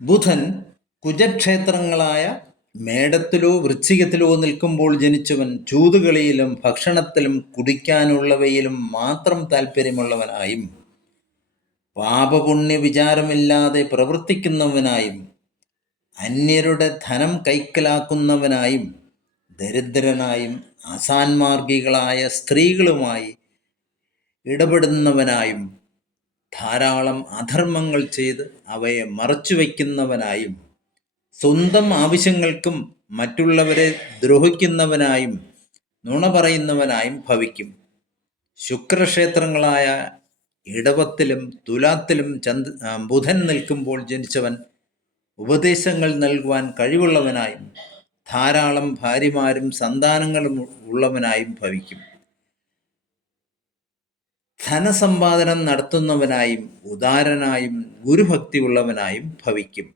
ബുധൻ കുജക്ഷേത്രങ്ങളായ മേടത്തിലോ വൃശ്ചികത്തിലോ നിൽക്കുമ്പോൾ ജനിച്ചവൻ ചൂതുകളിയിലും ഭക്ഷണത്തിലും കുടിക്കാനുള്ളവയിലും മാത്രം താല്പര്യമുള്ളവനായും പാപപുണ്യ വിചാരമില്ലാതെ പ്രവർത്തിക്കുന്നവനായും അന്യരുടെ ധനം കൈക്കലാക്കുന്നവനായും ദരിദ്രനായും അസാൻമാർഗികളായ സ്ത്രീകളുമായി ഇടപെടുന്നവനായും ധാരാളം അധർമ്മങ്ങൾ ചെയ്ത് അവയെ മറച്ചു മറച്ചുവെക്കുന്നവനായും സ്വന്തം ആവശ്യങ്ങൾക്കും മറ്റുള്ളവരെ ദ്രോഹിക്കുന്നവനായും നുണ പറയുന്നവനായും ഭവിക്കും. ശുക്രക്ഷേത്രങ്ങളായ ഇടവത്തിലും തുലാത്തിലും ചന്ദ് ബുധൻ നിൽക്കുമ്പോൾ ജനിച്ചവൻ ഉപദേശങ്ങൾ നൽകുവാൻ കഴിവുള്ളവനായും ധാരാളം ഭാര്യമാരും സന്താനങ്ങളും ഉള്ളവനായും ഭവിക്കും. ധനസമ്പാദനം നടത്തുന്നവനായും ഉദാരനായും ഗുരുഭക്തിയുള്ളവനായും ഭവിക്കും.